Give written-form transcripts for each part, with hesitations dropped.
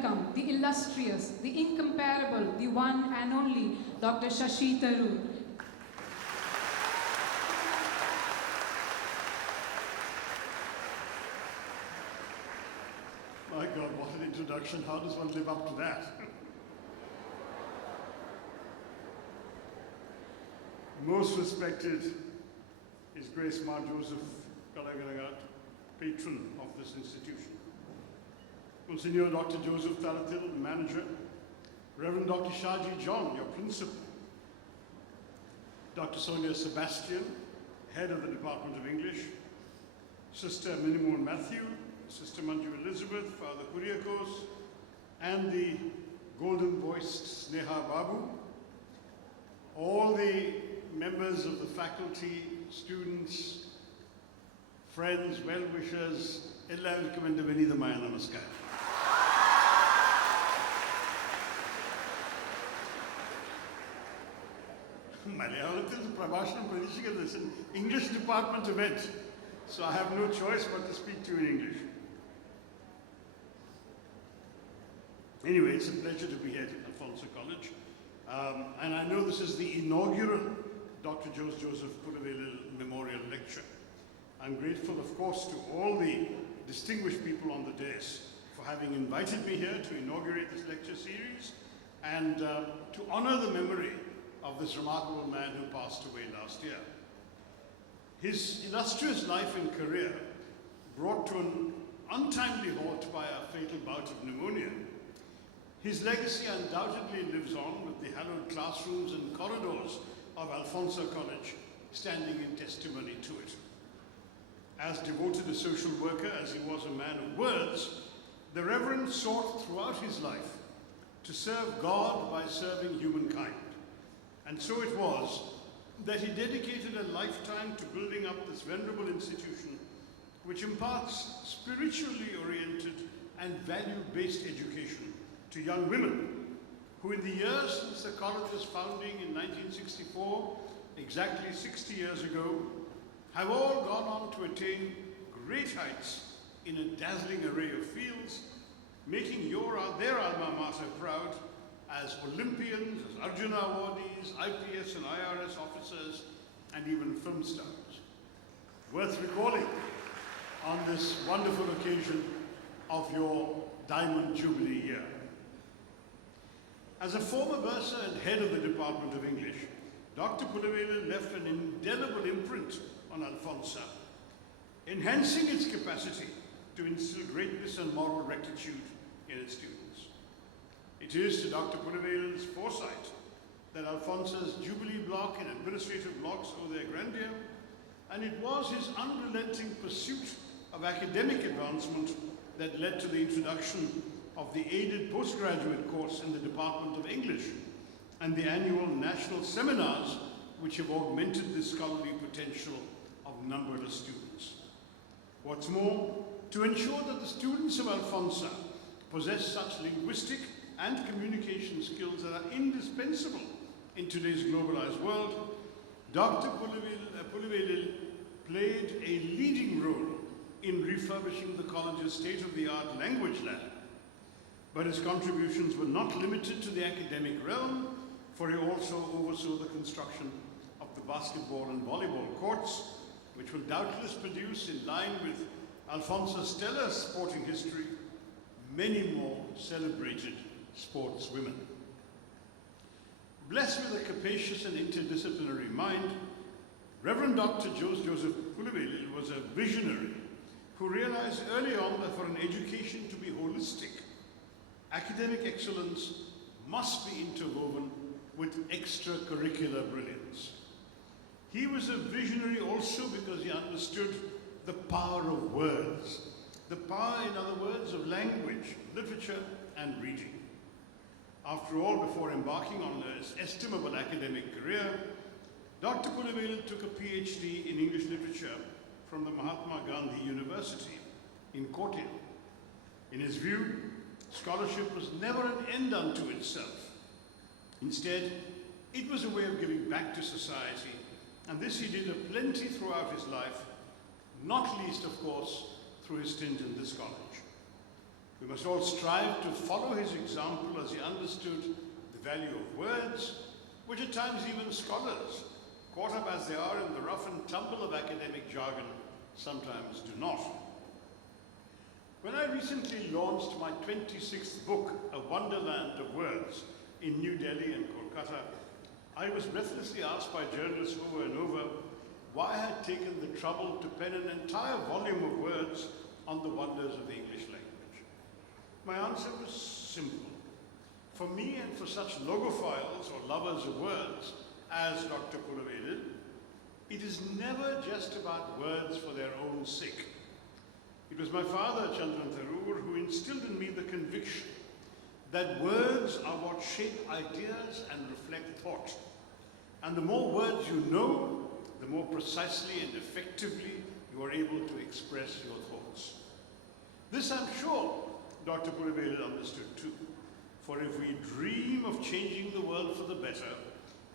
welcome the illustrious, the incomparable, the one and only Dr. ShashiTharoor. My God, what an introduction. How does one live up to that? Most respected His Grace Ma Joseph Kalagalagat, patron of this institution. Monsignor Dr. Joseph Tharathil, manager. Reverend Dr. Shaji John, your principal. Dr. Sonia Sebastian, head of the Department of English. Sister Minimoon Matthew, Sister Manju Elizabeth, Father Kuriakos, and the golden-voiced Sneha Babu. All the members of the faculty, students, friends, well-wishers, എല്ലാവർക്കും എൻ്റെ വിനീതമായ നമസ്കാരം. മലയാളത്തിൽ പ്രഭാഷണം പ്രതീക്ഷിക്കുന്നത്. It's an English department event, so I have no choice but to speak to you in English. Anyway, it's a pleasure to be here at Alfonso College. And I know this is the inaugural Dr. Joseph Pudavelil Memorial Lecture. I'm grateful, of course, to all the distinguished people on the dais for having invited me here to inaugurate this lecture series and to honor the memory of this remarkable man who passed away last year. His illustrious life and career, brought to an untimely halt by a fatal bout of pneumonia, his legacy undoubtedly lives on with the hallowed classrooms and corridors of Alfonso College standing in testimony to it. As devoted a social worker as he was a man of words, the Reverend sought throughout his life to serve God by serving humankind. And so it was that he dedicated a lifetime to building up this venerable institution which imparts spiritually oriented and value-based education to young women who in the years since the college's founding in 1964, exactly 60 years ago, have all gone on to attain great heights in a dazzling array of fields, making their alma mater proud as Olympians, as Arjuna awardees, IPS and IRS officers, and even film stars. Worth recalling on this wonderful occasion of your Diamond Jubilee year. As a former bursar and head of the Department of English, Dr. Pudavelil left an indelible imprint on Alfonso, enhancing its capacity to instill greatness and moral rectitude in its students. It is to Dr. Pudavelil's foresight that Alfonso's Jubilee block and administrative blocks owe their grandeur, and it was his unrelenting pursuit of academic advancement that led to the introduction of the aided postgraduate course in the Department of English and the annual national seminars which have augmented the scholarly potential of numberless students. What's more, to ensure that the students of Alfonso possess such linguistic and communication skills that are indispensable in today's globalized world, Dr. Pudavelil played a leading role in refurbishing the college's state-of-the-art language lab. But his contributions were not limited to the academic realm, for he also oversaw the construction of the basketball and volleyball courts, which will doubtless produce, in line with Alfonso's stellar sporting history, many more celebrated sportswomen. Blessed with a capacious and interdisciplinary mind, Reverend Dr. Joseph Pudavelil was a visionary who realized early on that for an education to be holistic, academic excellence must be interwoven with extracurricular brilliance. He was a visionary also because he understood the power of words, the power, in other words, of language, literature, and reading. After all, before embarking on his estimable academic career, Dr. Pudavelil took a PhD in English literature from the Mahatma Gandhi University in Kotin. In his view, scholarship was never an end unto itself. Instead, it was a way of giving back to society, and this he did aplenty throughout his life, not least, of course, through his stint in this college. We must all strive to follow his example as he understood the value of words, which at times even scholars, caught up as they are in the rough and tumble of academic jargon, sometimes do not. When I recently launched my 26th book, A Wonderland of Words, in New Delhi and Kolkata, I was breathlessly asked by journalists over and over why I had taken the trouble to pen an entire volume of words on the wonders of the English language. My answer was simple. For me and for such logophiles or lovers of words as Dr. Pulavelu, it is never just about words for their own sake. It was my father, ShashiTharoor, who instilled in me the conviction that words are what shape ideas and reflect thought. And the more words you know, the more precisely and effectively you are able to express your thoughts. This, I'm sure, Dr. Pulavelu understood too. For if we dream of changing the world for the better,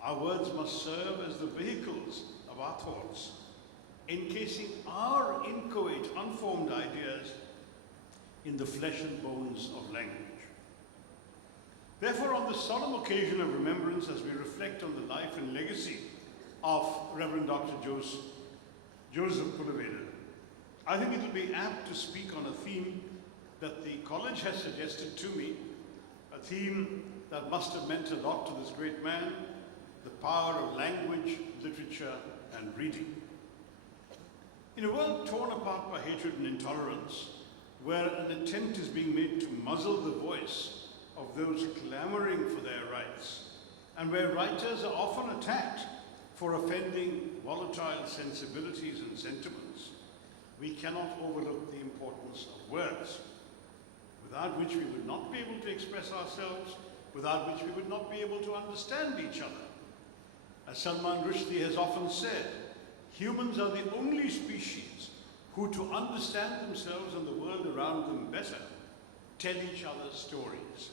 our words must serve as the vehicles of our thoughts, encasing our inchoate, unformed ideas in the flesh and bones of language. Therefore, on this solemn occasion of remembrance, as we reflect on the life and legacy of Reverend Dr. Joseph Pulavelu, I think it will be apt to speak on a theme that the college has suggested to me, a theme that must have meant a lot to this great man, the power of language, literature, and reading. In a world torn apart by hatred and intolerance, where an attempt is being made to muzzle the voice of those clamoring for their rights, and where writers are often attacked for offending volatile sensibilities and sentiments, we cannot overlook the importance of words, without which we would not be able to express ourselves, without which we would not be able to understand each other. As Salman Rushdie has often said, humans are the only species who, to understand themselves and the world around them better, tell each other stories.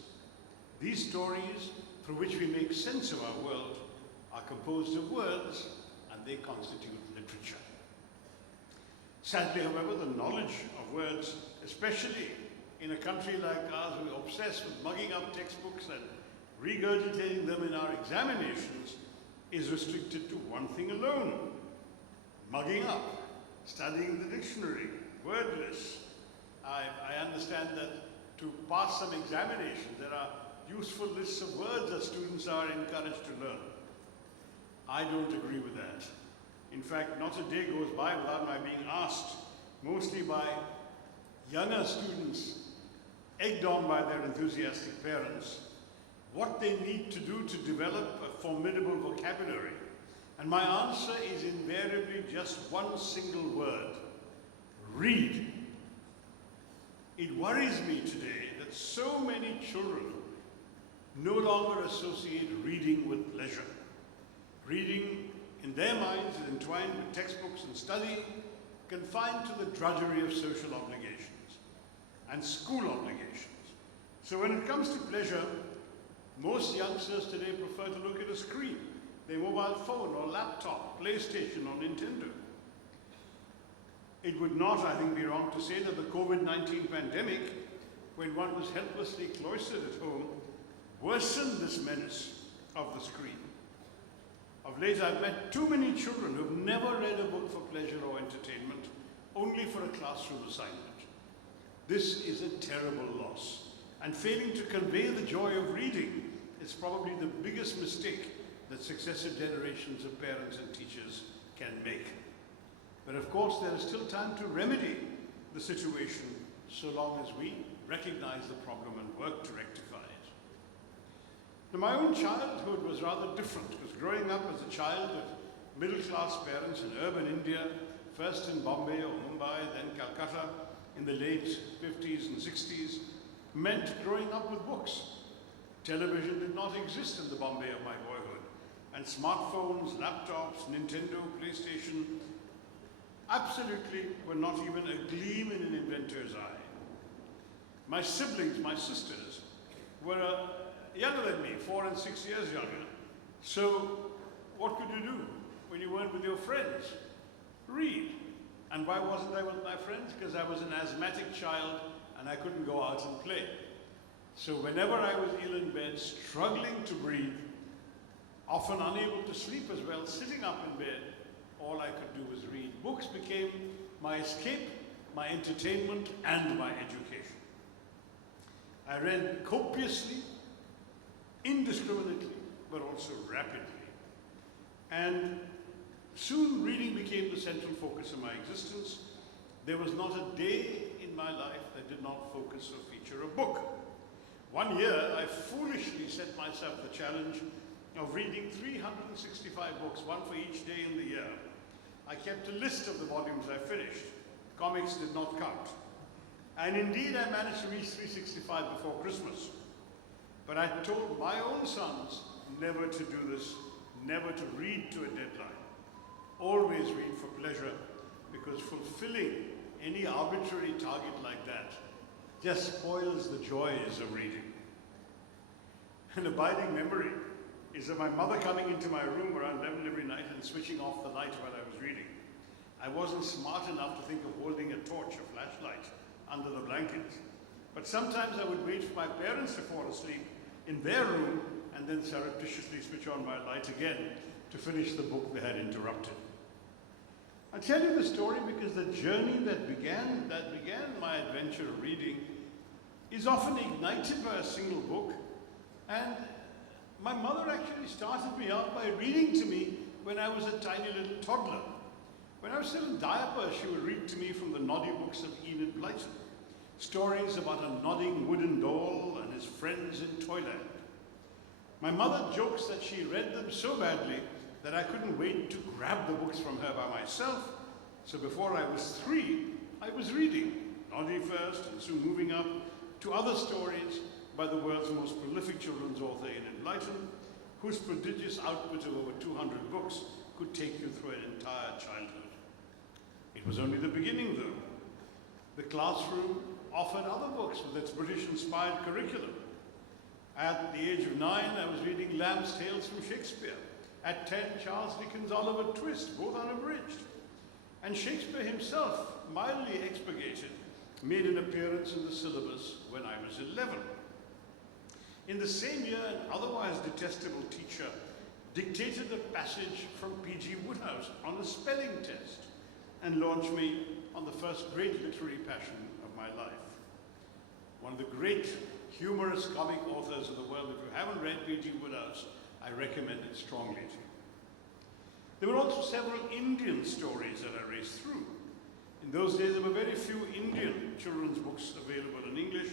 These stories, through which we make sense of our world, are composed of words, and they constitute literature. Sadly, however, the knowledge of words, especially in a country like ours, we're obsessed with mugging up textbooks and regurgitating them in our examinations, is restricted to one thing alone: mugging up, studying the dictionary, wordless. I understand that to pass some examinations, there are useful lists of words that students are encouraged to learn. I don't agree with that. In fact, not a day goes by without my being asked, mostly by younger students, egged on by their enthusiastic parents, what they need to do to develop a formidable vocabulary. And my answer is invariably just one single word: read. It worries me today that so many children no longer associate reading with pleasure. Reading, in their minds, is entwined with textbooks and study, confined to the drudgery of social obligations and school obligations. So when it comes to pleasure, most youngsters today prefer to look at a screen, their mobile phone or laptop, PlayStation or Nintendo. It would not, I think, be wrong to say that the COVID-19 pandemic, when one was helplessly cloistered at home, worsened this menace of the screen. Of late, I've met too many children who've never read a book for pleasure or entertainment, only for a classroom assignment. This is a terrible loss, and failing to convey the joy of reading is probably the biggest mistake that successive generations of parents and teachers can make. But of course, there is still time to remedy the situation so long as we recognize the problem and work to rectify it. Now, my own childhood was rather different, because growing up as a child of middle-class parents in urban India, first in Bombay or Mumbai, then Calcutta in the late 50s and 60s, meant growing up with books. Television did not exist in the Bombay of my boyhood, and smartphones, laptops, Nintendo, PlayStation absolutely were not even a gleam in an inventor's eye. My siblings, my sisters, were younger than me, 4 and 6 years younger. So what could you do when you weren't with your friends? Read. And why wasn't I with my friends? Because I was an asthmatic child and I couldn't go out and play. So whenever I was ill in bed, struggling to breathe, often unable to sleep as well, sitting up in bed, all I could do was read. Books became my escape, my entertainment, and my education. I read copiously, indiscriminately, but also rapidly. And soon reading became the central focus of my existence. There was not a day in my life that did not focus or feature a book. One year, I foolishly set myself the challenge of reading 365 books, one for each day in the year. I kept a list of the volumes I finished. Comics did not count. And indeed, I managed to reach 365 before Christmas. But I told my own sons never to do this, never to read to a deadline. Always read for pleasure, because fulfilling any arbitrary target like that just spoils the joys of reading. An abiding memory is of my mother coming into my room around 11 every night and switching off the light while I was reading. I wasn't smart enough to think of holding a torch, a flashlight, under the blankets. But sometimes I would wait for my parents to fall asleep in their room and then surreptitiously switch on my light again to finish the book they had interrupted. I tell you the story because the journey that began my adventure of reading is often ignited by a single book. And my mother actually started me out by reading to me when I was a tiny little toddler. When I was still in diapers, she would read to me from the noddy books of Enid Blyton, stories about a nodding wooden doll and his friends in Toyland. My mother jokes that she read them so badly that I couldn't wait to grab the books from her by myself. So before I was 3, I was reading, Noddy first, and soon moving up to other stories by the world's most prolific children's author, Enid Blyton, whose prodigious output of over 200 books could take you through an entire childhood. It was only the beginning, though. The classroom offered other books with its British-inspired curriculum. At the age of 9, I was reading Lamb's Tales from Shakespeare. At 10, Charles Dickens' Oliver Twist, both unabridged. And Shakespeare himself, mildly expurgated, made an appearance in the syllabus when I was 11. In the same year, an otherwise detestable teacher dictated a passage from P.G. Wodehouse on a spelling test and launched me on the first great literary passion of my life. One of the great humorous comic authors of the world. If you haven't read P.G. Wodehouse, I recommend it strongly to you. There were also several Indian stories that I raced through. In those days, there were very few Indian children's books available in English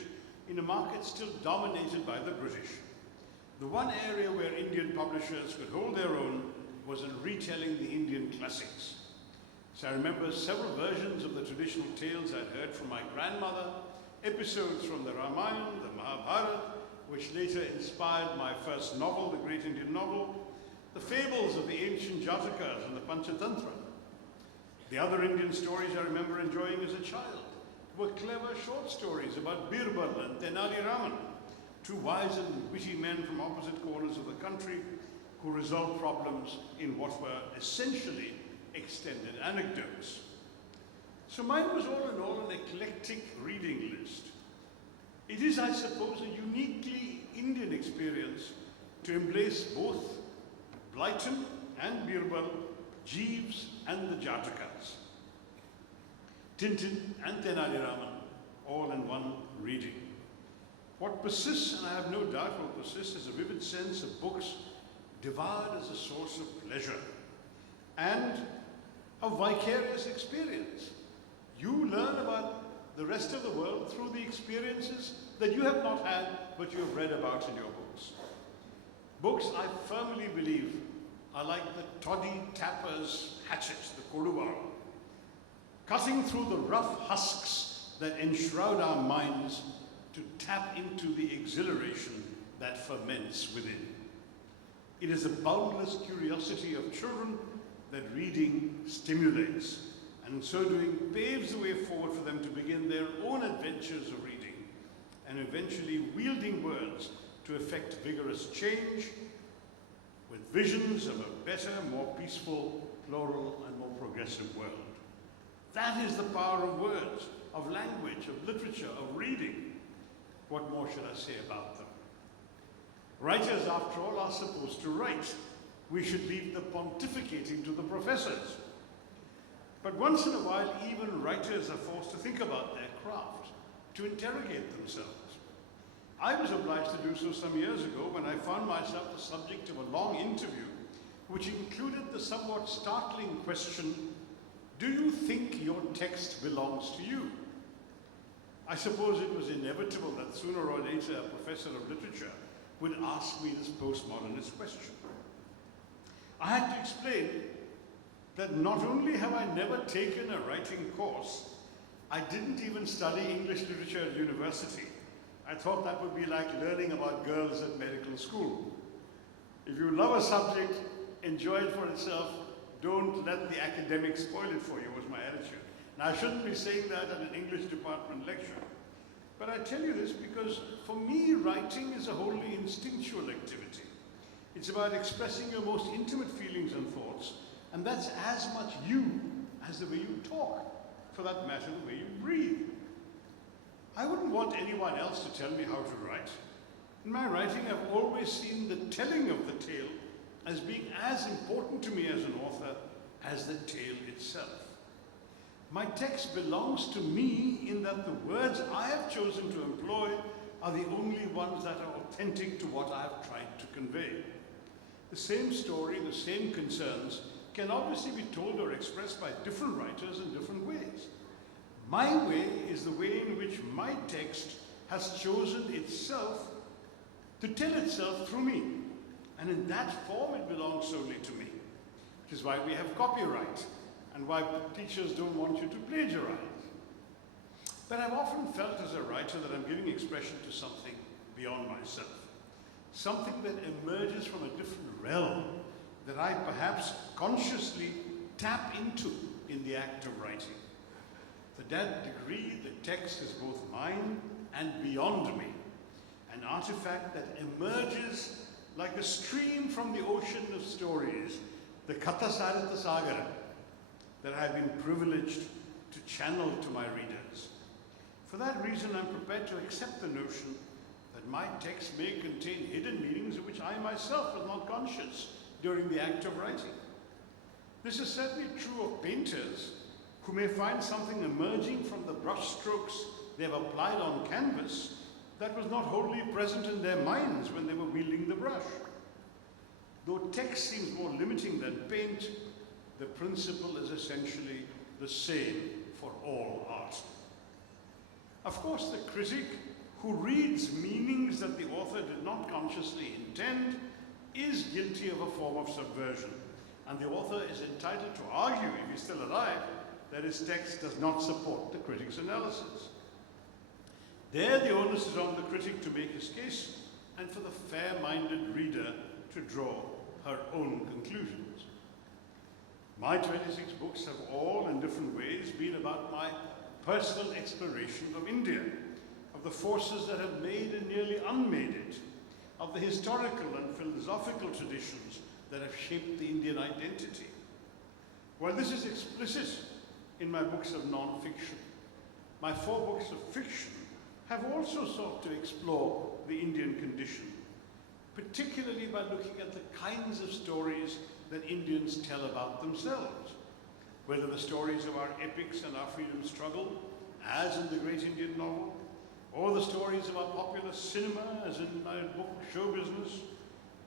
in a market still dominated by the British. The one area where Indian publishers could hold their own was in retelling the Indian classics. So I remember several versions of the traditional tales I'd heard from my grandmother, episodes from the Ramayana, the Mahabharata, which later inspired my first novel, the Great Indian Novel, the fables of the ancient Jatakas and the Panchatantra. The other Indian stories I remember enjoying as a child were clever short stories about Birbal and Tenali Raman, two wise and witty men from opposite corners of the country who resolved problems in what were essentially extended anecdotes. So mine was all in all an eclectic reading list. It is, I suppose, a uniquely Indian experience to embrace both Blyton and Birbal, Jeeves and the Jatakas, Tintin and Tenali Raman, all in one reading. What persists, and I have no doubt will persist, is a vivid sense of books devoured as a source of pleasure and of vicarious experience. You learn about the rest of the world through the experiences that you have not had, but you have read about in your books. Books, I firmly believe, are like the toddy tapper's hatchet, the kodubal, cutting through the rough husks that enshroud our minds to tap into the exhilaration that ferments within. It is a boundless curiosity of children that reading stimulates, and in so doing paves the way forward for them to begin their own adventures of reading, and eventually wielding words to effect vigorous change with visions of a better, more peaceful, plural, and more progressive world. That is the power of words, of language, of literature, of reading. What more should I say about them? Writers, after all, are supposed to write. We should leave the pontificating to the professors. But once in a while, even writers are forced to think about their craft, to interrogate themselves. I was obliged to do so some years ago when I found myself the subject of a long interview which included the somewhat startling question, do you think your text belongs to you? I suppose it was inevitable that sooner or later a professor of literature would ask me this postmodernist question. I had to explain that not only have I never taken a writing course, I didn't even study English literature at university. I thought that would be like learning about girls at medical school. If you love a subject, enjoy it for itself. Don't let the academics spoil it for you, was my attitude. Now, I shouldn't be saying that at an English department lecture. But I tell you this because, for me, writing is a wholly instinctual activity. It's about expressing your most intimate feelings and thoughts, and that's as much you as the way you talk, for that matter, the way you breathe. I wouldn't want anyone else to tell me how to write. In my writing, I've always seen the telling of the tale as being as important to me as an author as the tale itself. My text belongs to me in that the words I have chosen to employ are the only ones that are authentic to what I have tried to convey. The same story, the same concerns can obviously be told or expressed by different writers in different ways. My way is the way in which my text has chosen itself to tell itself through me. And in that form, it belongs solely to me, which is why we have copyright and why teachers don't want you to plagiarize. But I've often felt as a writer that I'm giving expression to something beyond myself, something that emerges from a different realm that I perhaps consciously tap into in the act of writing. To that degree, the text is both mine and beyond me, an artifact that emerges like a stream from the ocean of stories, the Kathasaritha Sagara, that I've been privileged to channel to my readers. For that reason, I'm prepared to accept the notion that my text may contain hidden meanings of which I myself was not conscious during the act of writing. This is certainly true of painters who may find something emerging from the brushstrokes they have applied on canvas that was not wholly present in their minds when they were wielding the brush. Though text seems more limiting than paint, the principle is essentially the same for all art. Of course, the critic who reads meanings that the author did not consciously intend is guilty of a form of subversion, and the author is entitled to argue, if he's still alive, that his text does not support the critic's analysis. There, the onus is on the critic to make his case, and for the fair-minded reader to draw her own conclusions. My 26 books have all, in different ways, been about my personal exploration of India, of the forces that have made and nearly unmade it, of the historical and philosophical traditions that have shaped the Indian identity. While this is explicit in my books of non-fiction, my 4 books of fiction have also sought to explore the Indian condition, particularly by looking at the kinds of stories that Indians tell about themselves, whether the stories of our epics and our freedom struggle, as in the great Indian novel, or the stories of our popular cinema, as in my book Show Business,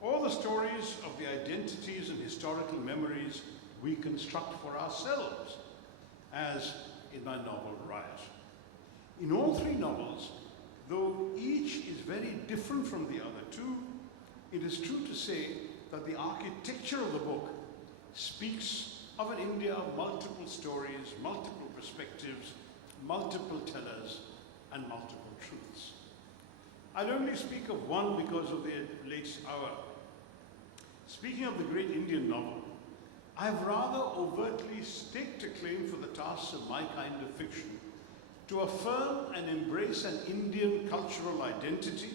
or the stories of the identities and historical memories we construct for ourselves, as in my novel Riot. In all 3 novels, though each is very different from the other 2, it is true to say that the architecture of the book speaks of an India of multiple stories, multiple perspectives, multiple tellers, and multiple truths. I'll only speak of one because of the late hour. Speaking of the great Indian novel, I have rather overtly staked a claim for the tasks of my kind of fiction to affirm and embrace an Indian cultural identity,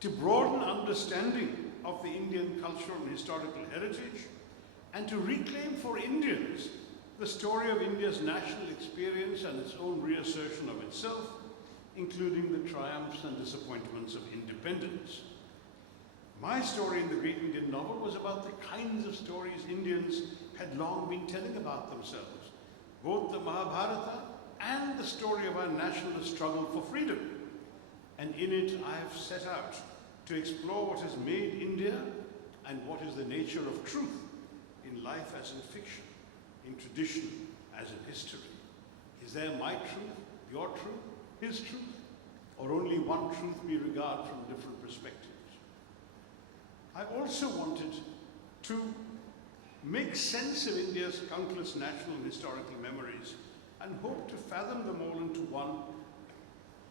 to broaden understanding of the Indian cultural and historical heritage, and to reclaim for Indians the story of India's national experience and its own reassertion of itself, including the triumphs and disappointments of independence. My story in the Great Indian Novel was about the kinds of stories Indians had long been telling about themselves, both the Mahabharata and the story of our nationalist struggle for freedom. And in it, I have set out to explore what has made India and what is the nature of truth in life as in fiction, in tradition as in history. Is there my truth, your truth, his truth, or only one truth we regard from different perspectives? I also wanted to make sense of India's countless national and historical memories and hope to fathom them all into one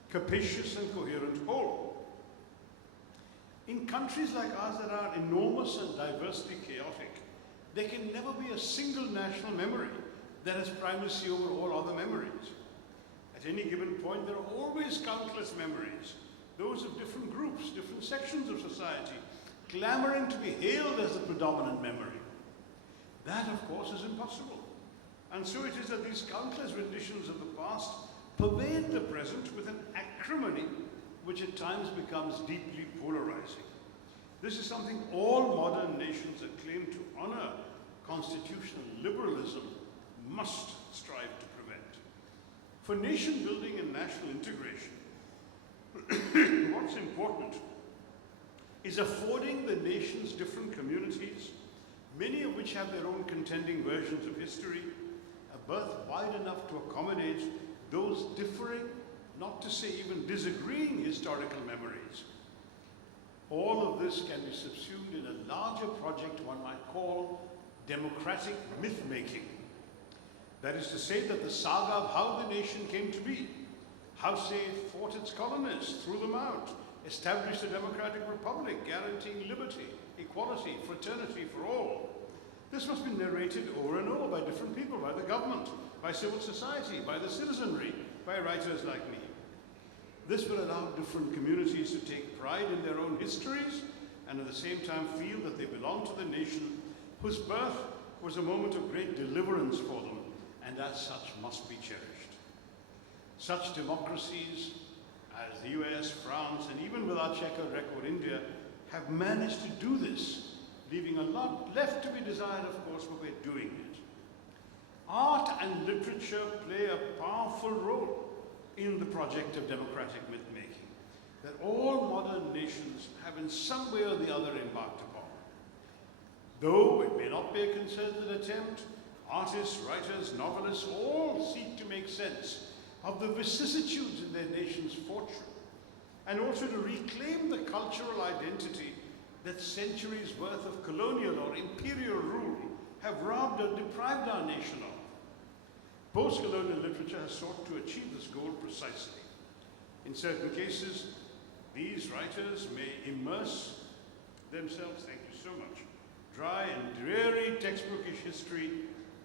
capacious and coherent whole. In countries like ours that are enormous and diversely chaotic, there can never be a single national memory that has primacy over all other memories. At any given point, there are always countless memories, those of different groups, different sections of society, clamoring to be hailed as the predominant memory. That, of course, is impossible. And so it is that these countless renditions of the past pervade the present with an acrimony which at times becomes deeply polarizing. This is something all modern nations that claim to honor constitutional liberalism must strive to prevent. For nation building and national integration, what's important is affording the nation's different communities, many of which have their own contending versions of history, a berth wide enough to accommodate those differing, not to say even disagreeing historical memories. All of this can be subsumed in a larger project one might call democratic myth-making. That is to say that the saga of how the nation came to be, how, say, it fought its colonists, threw them out, established a democratic republic, guaranteeing liberty, equality, fraternity for all. This must be narrated over and over by different people, by the government, by civil society, by the citizenry, by writers like me. This will allow different communities to take pride in their own histories and at the same time feel that they belong to the nation whose birth was a moment of great deliverance for them and as such must be cherished. Such democracies as the US, France, and even with our checkered record, India, have managed to do this, leaving a lot left to be desired, of course, but we're doing it. Art and literature play a powerful role in the project of democratic myth-making that all modern nations have in some way or the other embarked upon. Though it may not be a concerted attempt, artists, writers, novelists all seek to make sense of the vicissitudes in their nation's fortune, and also to reclaim the cultural identity that centuries' worth of colonial or imperial rule have robbed or deprived our nation of. Post-colonial literature has sought to achieve this goal precisely. In certain cases, these writers may immerse themselves, thank you so much, dry and dreary textbookish history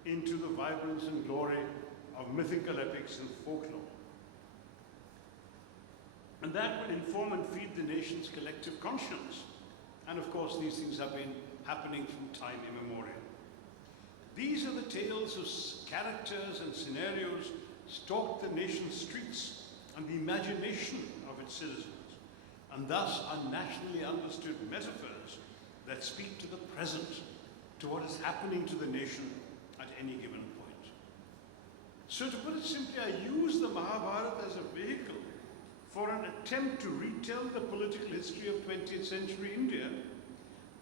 into the vibrance and glory of mythical epics and folklore. And that will inform and feed the nation's collective conscience. And of course, these things have been happening from time immemorial. These are the tales of characters and scenarios stalk the nation's streets and the imagination of its citizens, and thus are nationally understood metaphors that speak to the present, to what is happening to the nation at any given point. So to put it simply, I use the Mahabharata as a vehicle for an attempt to retell the political history of 20th century India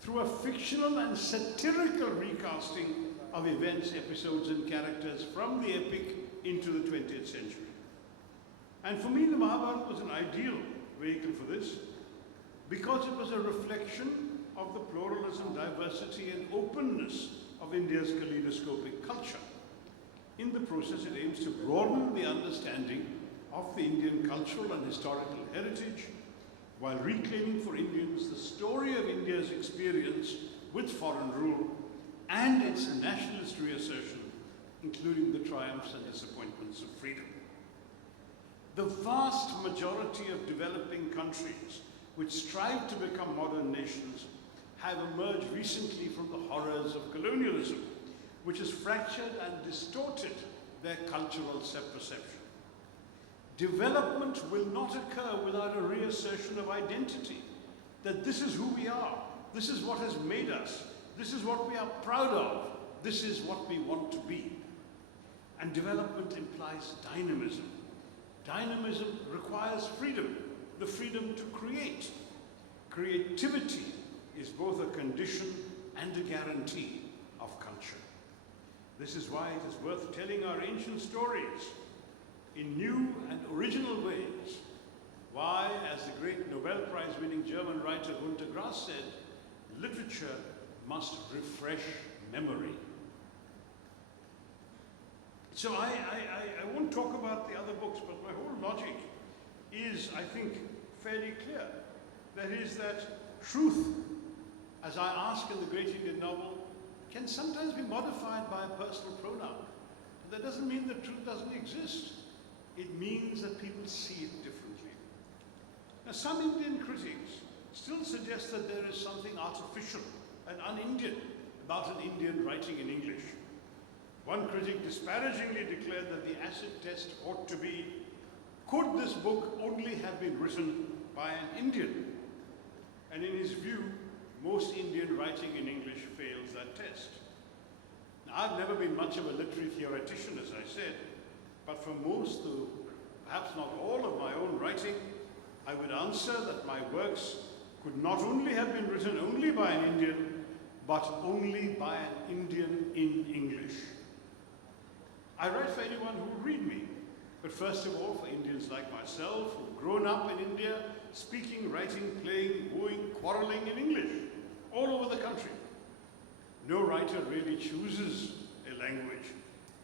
through a fictional and satirical recasting of events, episodes, and characters from the epic into the 20th century. And for me, the Mahabharata was an ideal vehicle for this because it was a reflection of the pluralism, diversity, and openness of India's kaleidoscopic culture. In the process, it aims to broaden the understanding of the Indian cultural and historical heritage while reclaiming for Indians the story of India's experience with foreign rule and its nationalist reassertion, including the triumphs and disappointments of freedom. The vast majority of developing countries which strive to become modern nations have emerged recently from the horrors of colonialism, which has fractured and distorted their cultural self-perception. Development will not occur without a reassertion of identity, that this is who we are, this is what has made us, this is what we are proud of, this is what we want to be. And development implies dynamism. Dynamism requires freedom, the freedom to create. Creativity is both a condition and a guarantee of culture. This is why it is worth telling our ancient stories in new and original ways. Why, as the great Nobel Prize-winning German writer Günter Grass said, literature must refresh memory. So I won't talk about the other books, but my whole logic is, I think, fairly clear. That is that truth, as I ask in the great Indian novel, can sometimes be modified by a personal pronoun. That doesn't mean that truth doesn't exist. It means that people see it differently. Now, some Indian critics still suggest that there is something artificial and un-Indian about an Indian writing in English. One critic disparagingly declared that the acid test ought to be, could this book only have been written by an Indian? And in his view, most Indian writing in English fails that test. Now, I've never been much of a literary theoretician, as I said, but for most, though perhaps not all of my own writing, I would answer that my works could not only have been written only by an Indian, but only by an Indian in English. I write for anyone who will read me, but first of all for Indians like myself who've grown up in India, speaking, writing, playing, wooing, quarreling in English, all over the country. No writer really chooses a language.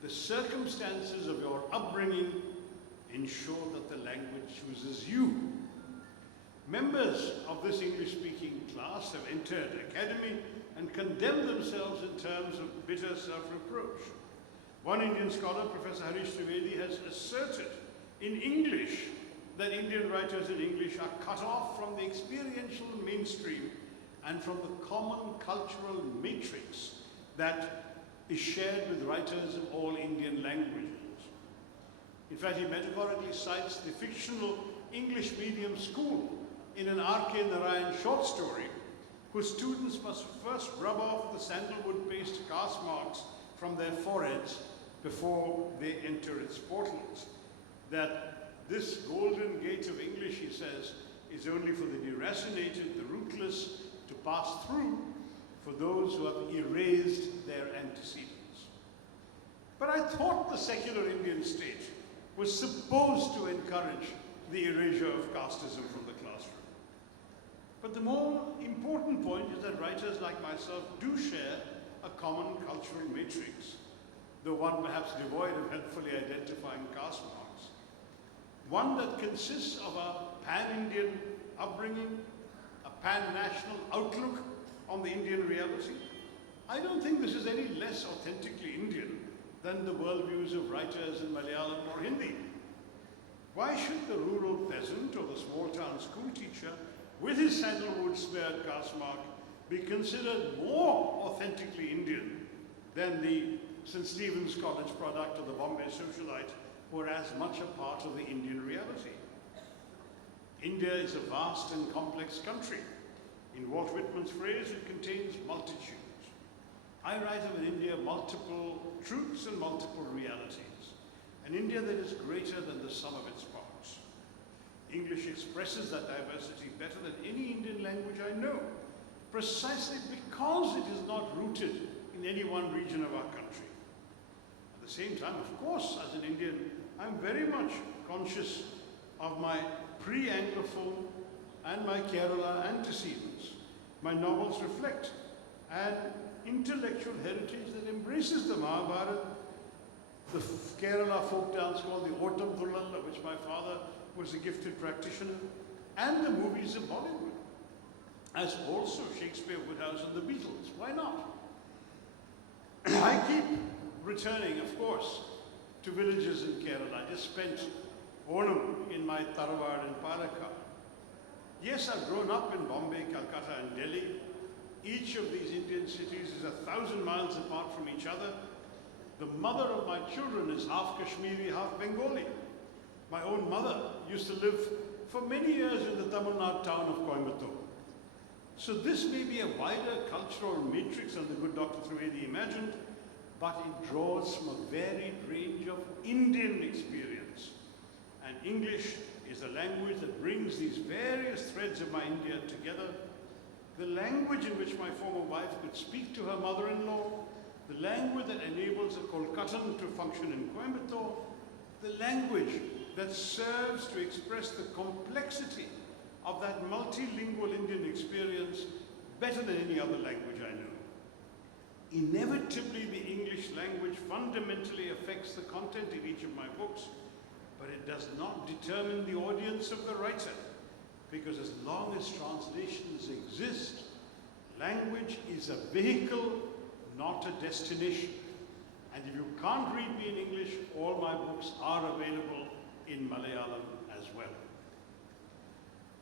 The circumstances of your upbringing ensure that the language chooses you. Members of this English-speaking class have entered academy and condemned themselves in terms of bitter self-reproach. One Indian scholar, Professor Harish Trivedi, has asserted in English that Indian writers in English are cut off from the experiential mainstream and from the common cultural matrix that is shared with writers of all Indian languages. In fact, he metaphorically cites the fictional English medium school in an R.K. Narayan short story, whose students must first rub off the sandalwood-based caste marks from their foreheads before they enter its portals. That this golden gate of English, he says, is only for the deracinated, the rootless, to pass through, for those who have erased their antecedents. But I thought the secular Indian state was supposed to encourage the erasure of casteism from the classroom. But the more important point is that writers like myself do share a common cultural matrix, though one perhaps devoid of helpfully identifying caste marks. One that consists of a pan-Indian upbringing, a pan-national outlook on the Indian reality. I don't think this is any less authentically Indian than the worldviews of writers in Malayalam or Hindi. Why should the rural peasant or the small-town school teacher with his sandalwood-smeared caste mark be considered more authentically Indian than the St. Stephen's College product or the Bombay socialite, who are as much a part of the Indian reality? India is a vast and complex country. In Walt Whitman's phrase, it contains multitudes. I write of an India of multiple truths and multiple realities, an India that is greater than the sum of its parts. English expresses that diversity better than any Indian language I know, precisely because it is not rooted in any one region of our country. At the same time, of course, as an Indian, I'm very much conscious of my pre-Anglophone and my Kerala antecedents. My novels reflect an intellectual heritage that embraces the Mahabharata, the Kerala folk dance called the Autumn Thullal, of which my father was a gifted practitioner, and the movies of Bollywood, as also Shakespeare, Woodhouse, and the Beatles. Why not? I keep returning, of course, to villages in Kerala. I just spent Onam in my Tharwad and Palakkad. Yes, I've grown up in Bombay, Calcutta, and Delhi. Each of these Indian cities is 1,000 1,000 miles apart from each other. The mother of my children is half Kashmiri, half Bengali. My own mother used to live for many years in the Tamil Nadu town of Coimbatore. So this may be a wider cultural matrix than the good Dr. Trivedi imagined, but it draws from a varied range of Indian experience. And English is the language that brings these various threads of my India together. The language in which my former wife could speak to her mother-in-law, the language that enables a Kolkatan to function in Coimbatore, the language that serves to express the complexity of that multilingual Indian experience better than any other language I know. Inevitably, the English language fundamentally affects the content of each of my books, but it does not determine the audience of the writer, because as long as translations exist, language is a vehicle, not a destination. And if you can't read me in English, all my books are available in Malayalam as well.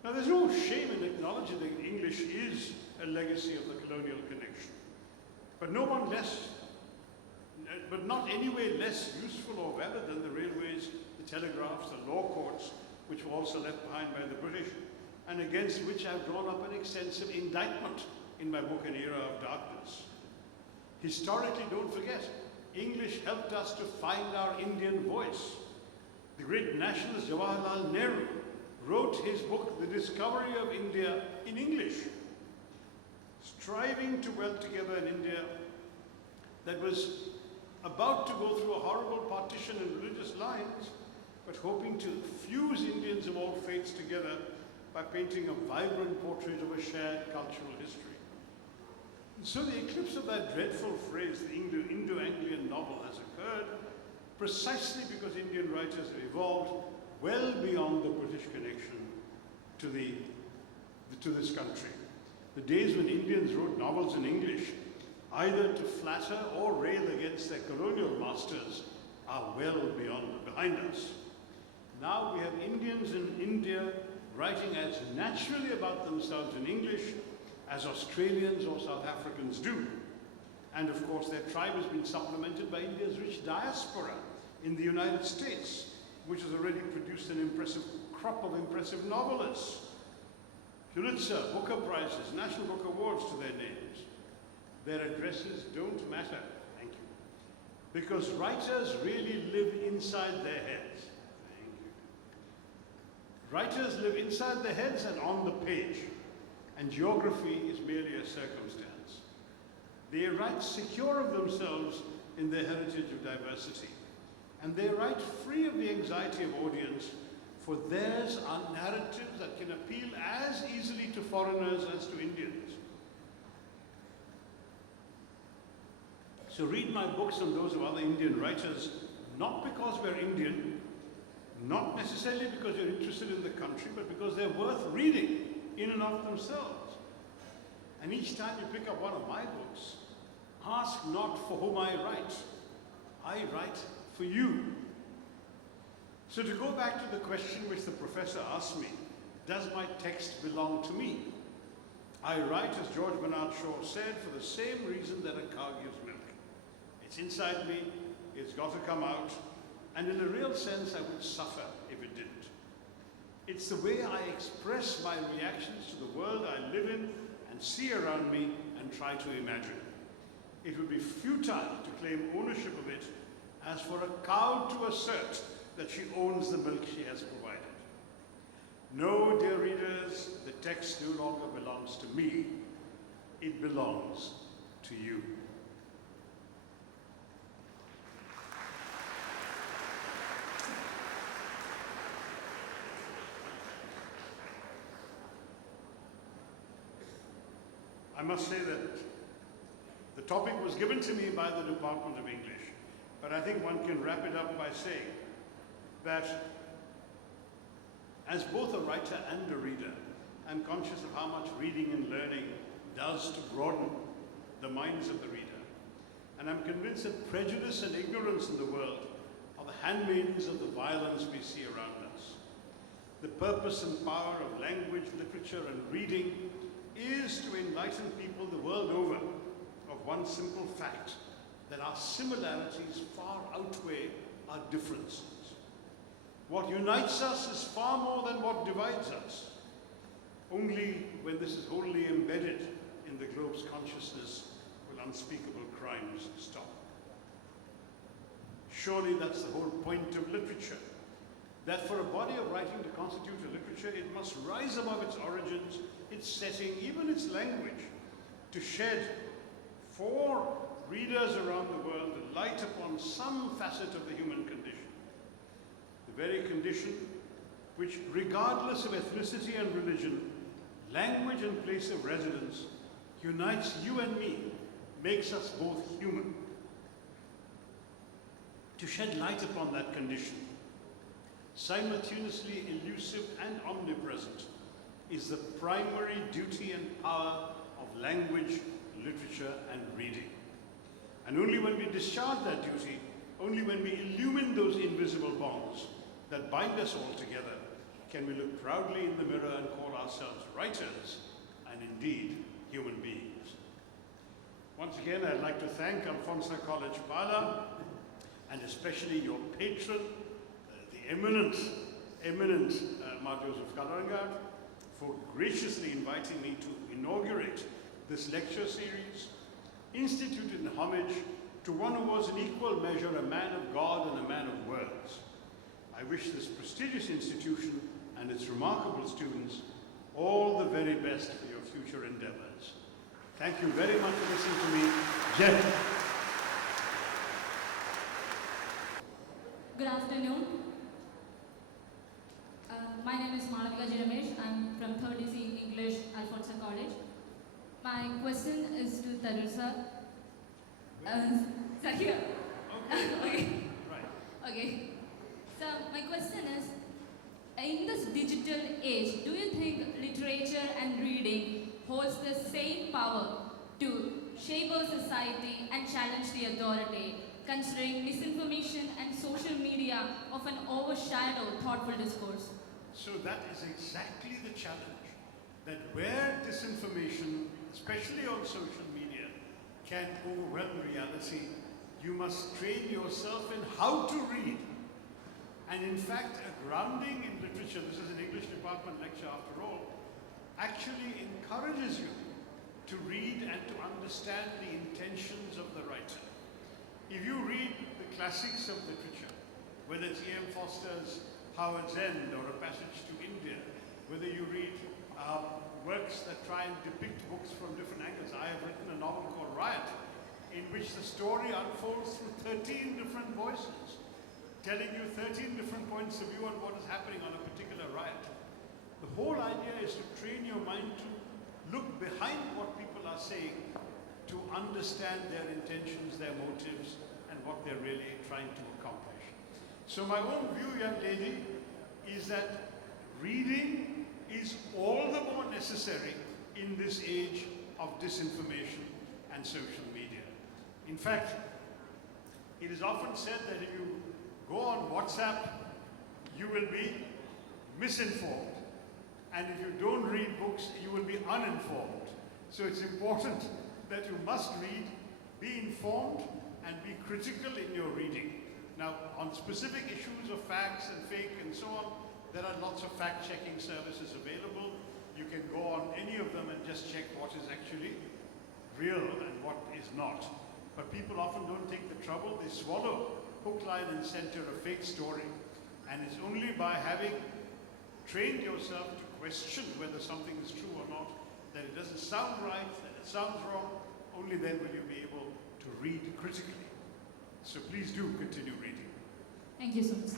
Now, there's no shame in acknowledging that English is a legacy of the colonial connection, but not any way less useful or valid than the railways, the telegraphs, the law courts, which were also left behind by the British, and against which I've drawn up an extensive indictment in my book, An Era of Darkness. Historically, don't forget, English helped us to find our Indian voice. The great nationalist Jawaharlal Nehru wrote his book, The Discovery of India, in English, striving to weld together an India that was about to go through a horrible partition in religious lines, but hoping to fuse Indians of all faiths together by painting a vibrant portrait of a shared cultural history. And so the eclipse of that dreadful phrase, the Indo-Anglian novel, has occurred precisely because Indian writers have evolved well beyond the British connection to this country. The days when Indians wrote novels in English, either to flatter or rail against their colonial masters, are well behind us. Now we have Indians in India writing as naturally about themselves in English as Australians or South Africans do. And of course, their tribe has been supplemented by India's rich diaspora in the United States, which has already produced an impressive crop of impressive novelists. Pulitzer, Booker Prizes, National Book Awards to their names. Their addresses don't matter, thank you, because writers really live inside their heads. Thank you. Writers live inside their heads and on the page, and geography is merely a circumstance. They write secure of themselves in their heritage of diversity, and they write free of the anxiety of audience, for theirs are narratives that can appeal as easily to foreigners as to Indians. So read my books and those of other Indian writers, not because we're Indian, not necessarily because you're interested in the country, but because they're worth reading in and of themselves. And each time you pick up one of my books, ask not for whom I write for you. So to go back to the question which the professor asked me, does my text belong to me? I write, as George Bernard Shaw said, for the same reason that a cow gives milk. It's inside me, it's got to come out, and in a real sense I would suffer if it didn't. It's the way I express my reactions to the world I live in and see around me and try to imagine. It would be futile to claim ownership of it, as for a cow to assert that she owns the milk she has provided. No, dear readers, the text no longer belongs to me, it belongs to you. I must say that the topic was given to me by the Department of English, but I think one can wrap it up by saying that as both a writer and a reader, I'm conscious of how much reading and learning does to broaden the minds of the reader. And I'm convinced that prejudice and ignorance in the world are the handmaidens of the violence we see around us. The purpose and power of language, literature, and reading is to enlighten people the world over of of one simple fact, that our similarities far outweigh our differences. What unites us is far more than what divides us. Only when this is wholly embedded in the globe's consciousness will unspeakable crimes stop. Surely that's the whole point of literature, that for a body of writing to constitute a literature, it must rise above its origins, its setting, even its language, to shed for readers around the world a light upon some facet of the human condition. The very condition which, regardless of ethnicity and religion, language and place of residence, unites you and me, makes us both human. To shed light upon that condition, simultaneously elusive and omnipresent, is the primary duty and power of language, literature, and reading. And only when we discharge that duty, only when we illumine those invisible bonds that bind us all together, can we look proudly in the mirror and call ourselves writers, and indeed human beings. Once again, I'd like to thank Alfonso College Pala, and especially your patron, the eminent Ma Joseph Kalangard, for graciously inviting me to inaugurate this lecture series, instituted in homage to one who was in equal measure a man of God and a man of words. I wish this prestigious institution and its remarkable students all the very best for your future endeavors. Thank you very much for listening to me. Jai. Good afternoon. My name is Malavika Jiramesh. I'm from 3rd DC English, Alfonso College. My question is to Tharoor sir. Sir, here. Okay. Right. Okay. So my question is, in this digital age, do you think literature and reading holds the same power to shape our society and challenge the authority, considering misinformation and social media often overshadow thoughtful discourse? So that is exactly the challenge, that where disinformation, especially on social media, can overwhelm reality, you must train yourself in how to read. And in fact, a grounding in literature, this is an English department lecture after all, actually encourages you to read and to understand the intentions of the writer. If you read the classics of literature, whether it's E.M. Foster's Howard's End or A Passage to India, whether you read works that try and depict books from different angles. I have written a novel called Riot, in which the story unfolds through 13 different voices, telling you 13 different points of view on what is happening on a particular riot. The whole idea is to train your mind to look behind what people are saying, to understand their intentions, their motives, and what they're really trying to accomplish. So my own view, young lady, is that reading is all the more necessary in this age of disinformation and social media. In fact, it is often said that if you go on WhatsApp, you will be misinformed. And if you don't read books, you will be uninformed. So it's important that you must read, be informed, and be critical in your reading. Now, on specific issues of facts and fake and so on, there are lots of fact-checking services available. You can go on any of them and just check what is actually real and what is not. But people often don't take the trouble. They swallow hook, line, and center a fake story. And it's only by having trained yourself to question whether something is true or not, that it doesn't sound right, that it sounds wrong, only then will you be able to read critically. So please do continue reading. Thank you so much.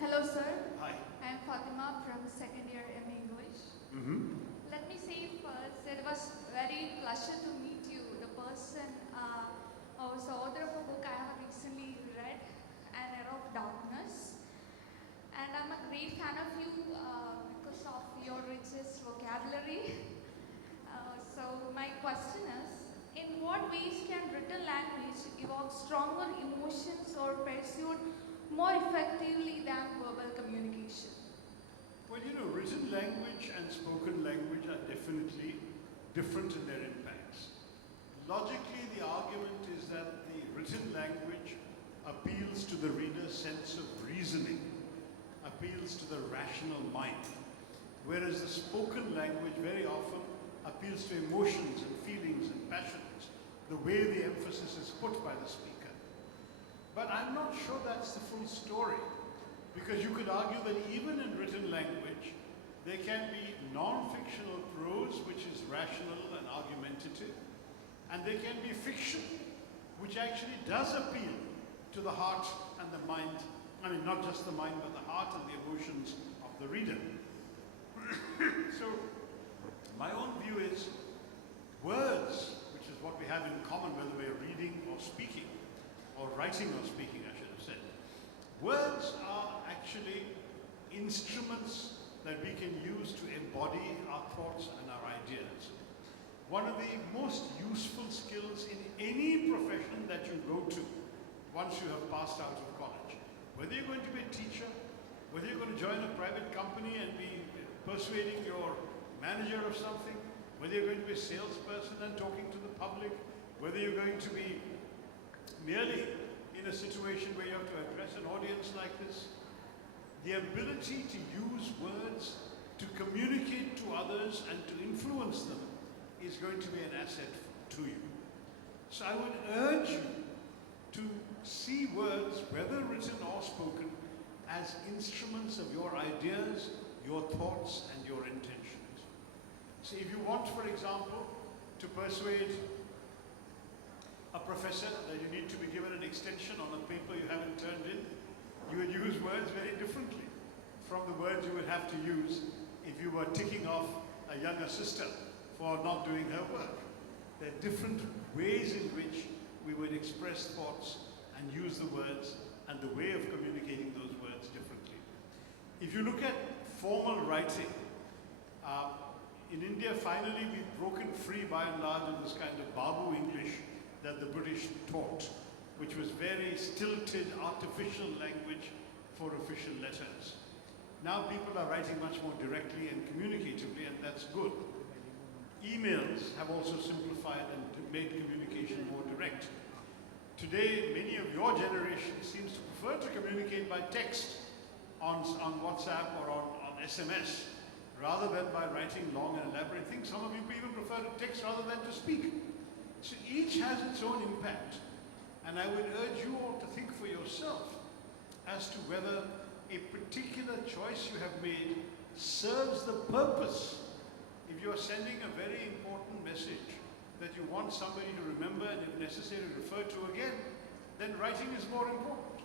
Hello, sir. Hi. I am Fatima from second year MA English. Let me say first, it was very pleasure to meet you. The person was the author of a book I have recently read, An Era of Darkness. And I'm a great fan of you because of your richest vocabulary. or pursued more effectively than verbal communication? Well, you know, written language and spoken language are definitely different in their impacts. Logically, the argument is that the written language appeals to the reader's sense of reasoning, appeals to the rational mind, whereas the spoken language very often appeals to emotions and feelings and passions, the way the emphasis is put by the speaker. But I'm not sure that's the full story, because you could argue that even in written language, there can be non-fictional prose, which is rational and argumentative, and there can be fiction, which actually does appeal to the heart and the mind. I mean, not just the mind, but the heart and the emotions of the reader. So, my own view is words, which is what we have in common whether we're reading or speaking, or writing or speaking, I should have said. Words are actually instruments that we can use to embody our thoughts and our ideas. One of the most useful skills in any profession that you go to once you have passed out of college, whether you're going to be a teacher, whether you're going to join a private company and be persuading your manager of something, whether you're going to be a salesperson and talking to the public, whether you're going to be merely in a situation where you have to address an audience like this, the ability to use words to communicate to others and to influence them is going to be an asset to you. So I would urge you to see words, whether written or spoken, as instruments of your ideas, your thoughts, and your intentions. So if you want, for example, to persuade a professor that you need to be given an extension on a paper you haven't turned in, you would use words very differently from the words you would have to use if you were ticking off a younger sister for not doing her work. There are different ways in which we would express thoughts and use the words and the way of communicating those words differently. If you look at formal writing, in India finally we've broken free by and large of this kind of Babu English that the British taught, which was very stilted, artificial language for official letters. Now people are writing much more directly and communicatively, and that's good. Emails have also simplified and made communication more direct. Today, many of your generation seems to prefer to communicate by text on WhatsApp or on SMS, rather than by writing long and elaborate things. Some of you even prefer to text rather than to speak. So each has its own impact. And I would urge you all to think for yourself as to whether a particular choice you have made serves the purpose. If you are sending a very important message that you want somebody to remember and if necessary refer to again, then writing is more important.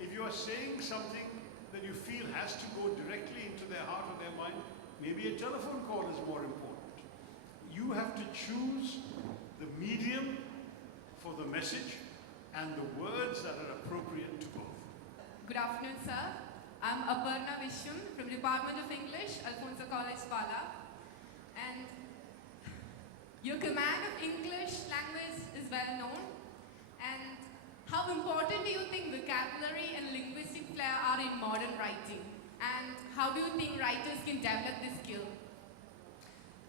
If you are saying something that you feel has to go directly into their heart or their mind, maybe a telephone call is more important. You have to choose the medium for the message and the words that are appropriate to both. Good afternoon, sir. I'm Aparna Vishwam from Department of English, Alfonso College, Pala. And your command of English language is well known. And how important do you think vocabulary and linguistic flair are in modern writing? And how do you think writers can develop this skill?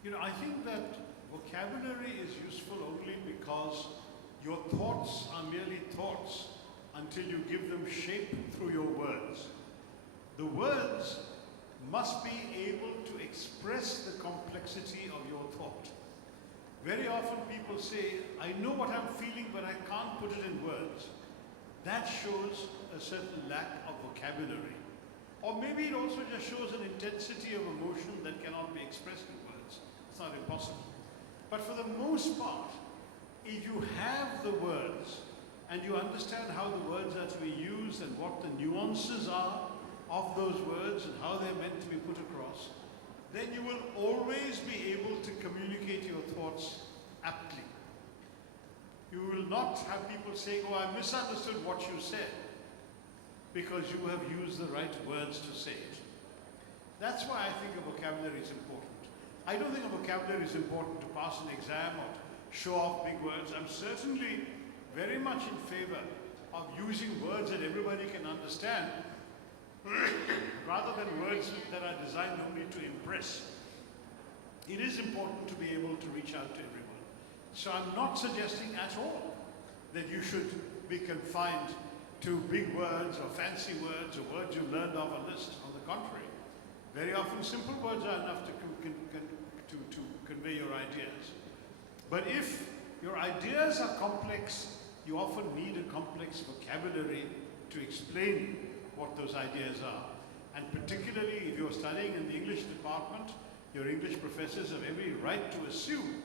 You know, I think that vocabulary is useful only because your thoughts are merely thoughts until you give them shape through your words. The words must be able to express the complexity of your thought. Very often people say, I know what I'm feeling, but I can't put it in words. That shows a certain lack of vocabulary. Or maybe it also just shows an intensity of emotion that cannot be expressed in words. It's not impossible. But for the most part, if you have the words and you understand how the words are to be used and what the nuances are of those words and how they're meant to be put across, then you will always be able to communicate your thoughts aptly. You will not have people saying, oh, I misunderstood what you said, because you have used the right words to say it. That's why I think a vocabulary is important. I don't think a vocabulary is important to pass an exam or to show off big words. I'm certainly very much in favor of using words that everybody can understand rather than words that are designed only to impress. It is important to be able to reach out to everyone. So I'm not suggesting at all that you should be confined to big words or fancy words or words you learned off a list. On the contrary, very often simple words are enough to convey your ideas. But if your ideas are complex, you often need a complex vocabulary to explain what those ideas are. And particularly if you're studying in the English department, your English professors have every right to assume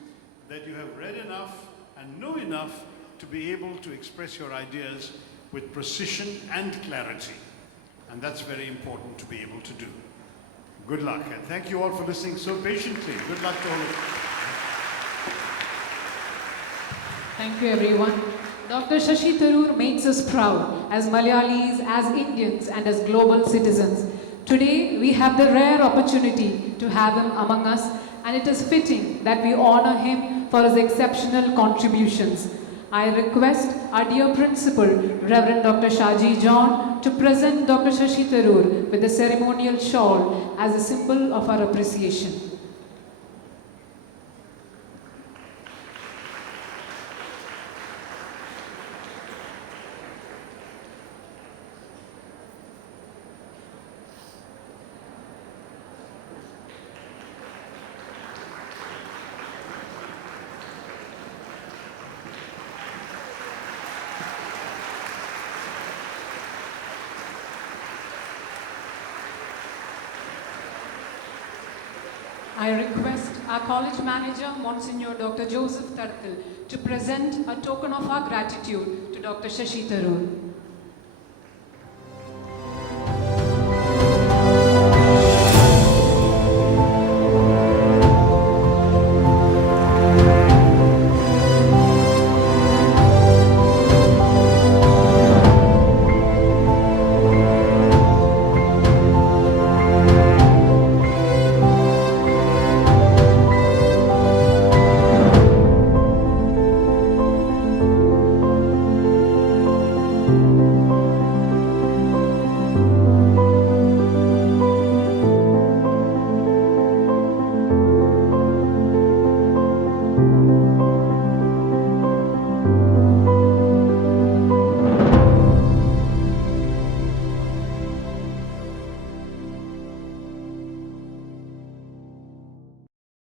that you have read enough and know enough to be able to express your ideas with precision and clarity. And that's very important to be able to do. Good luck, and thank you all for listening so patiently. Good luck to all of you. Thank you, everyone. Dr. ShashiTharoor makes us proud as Malayalis, as Indians, and as global citizens. Today, we have the rare opportunity to have him among us, and it is fitting that we honor him for his exceptional contributions. I request our dear principal, Reverend Dr. Shaji John, to present Dr. ShashiTharoor with a ceremonial shawl as a symbol of our appreciation. I request our college manager, Monsignor Dr. Joseph Tarkal, to present a token of our gratitude to Dr. ShashiTharoor.